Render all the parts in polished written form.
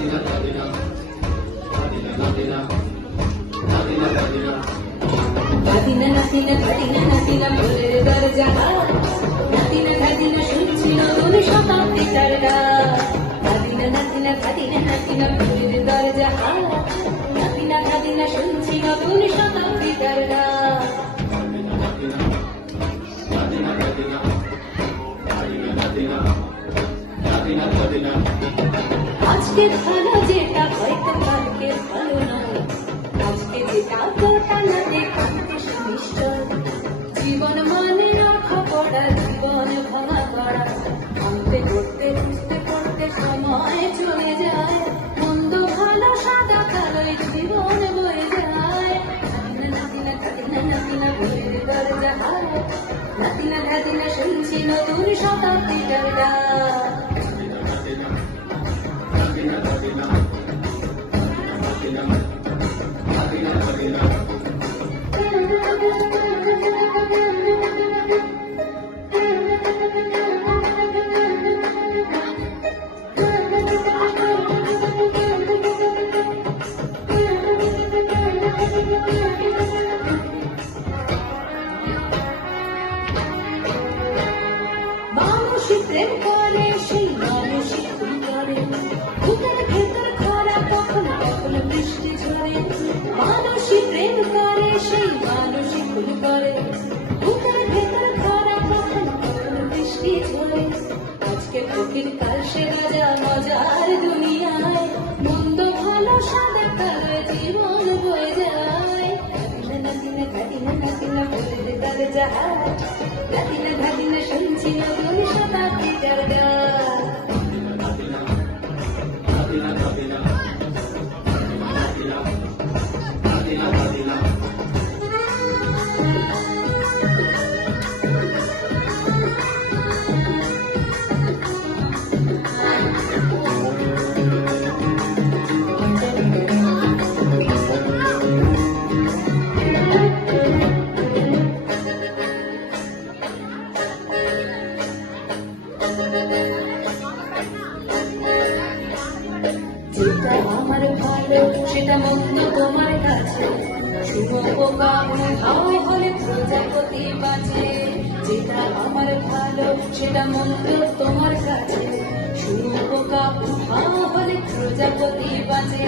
নাতিনা নাতিনা নাতিনা নাতিনা ভোরের দরজা নাতিনা নাতিনা শুনছি নতুন শতাব্দীটার গান নাতিনা নাতিনা নাতিনা নাতিনা ভোরের দরজা নাতিনা নাতিনা শুনছি নতুন শতাব্দীটার গান আজকে ভালো যেটা হয়তো কালকে ভালো নয় আজকে যেটা গোটা নাতে কাঁদতে সুনিশ্চয় জীবন মানে রাখা পড়া জীবন ভাঙা পড়া আনতে করতে বুঝতে করতে সময় চলে যায় মন্দ ভালো সাদা কালোই জীবন বয়ে যায় নাতিনা নাতিনা নাতিনা ভোরের দরজা নাতিনা নাতিনা শুনছি নতুন শতাব্দীটার গান মানুষই প্রেম করে সেই মানুষই খুন করে বুকের ভেতর খরা কখন কখন বৃষ্টি ঝরে মানুষই প্রেম করে সেই মানুষই খুন করে বুকের ভেতর খরা কখন কখন বৃষ্টি ঝরে আজকে ফকির কাল সে রাজা মজার দুনিয়ায় মন্দ ভালো সাদা কালো জীবন বয়ে যায় নাতিনা নাতিনা নাতিনা ভোরের দরজা নাতিনা নাতিনা শুনছি নতুন শতাব্দীটার গান যেটা আমার ভালো সেটা মন্দ তোমার কাছে শুভ পোকা হাওয়া হলে প্রজাপতি বাঁচে যেটা আমার ভালো সেটা মন্দ তোমার কাছে শুভ পোকা হাওয়া হলে প্রজাপতি বাঁচে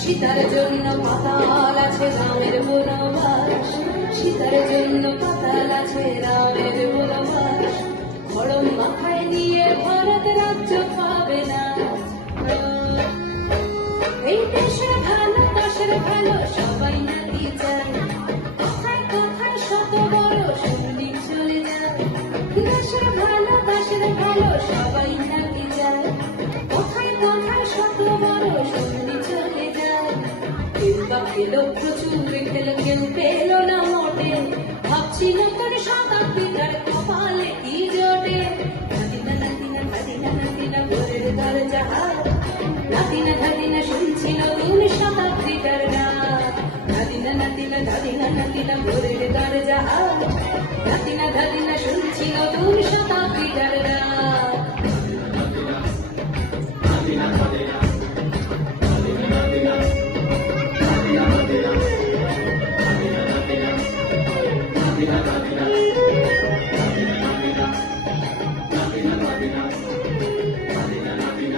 সীতার জন্য পাতাল আছে রামের বনবাস সীতার জন্য পাতাল আছে রামের বনবাস খড়ম মাথায় নিয়ে ভারত রাজ্য পাবে না এই দেশের ভালো দেশের ভালো সবাই নাকি চায় কোথায় কোথায় শত বড় শুনি চলে যায় দেশের ভালো সবাই নাকি চায় কোথায় কোথায় শত বড় শুনি চলে যায় কেউ বা পেলো প্রচুর পেলো কেউ পেলো না মোটে ভাবছি নতুন শতাব্দীটার কপালে কি জোটে নাতিনা নাতিনা নাতিনা নাতিনা ভোরের দরজা নাতিনা নাতিনা শুনছি নতুন শতাব্দীটার গান নাতিনা নাতিনা নাতিনা নাতিনা ভোরের দরজা নাতিনা নাতিনা শুনছি নতুন শতাব্দীটার গান Natina, Natina, Natina, Natina,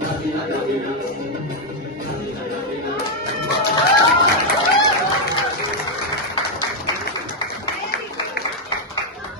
Natina, Natina,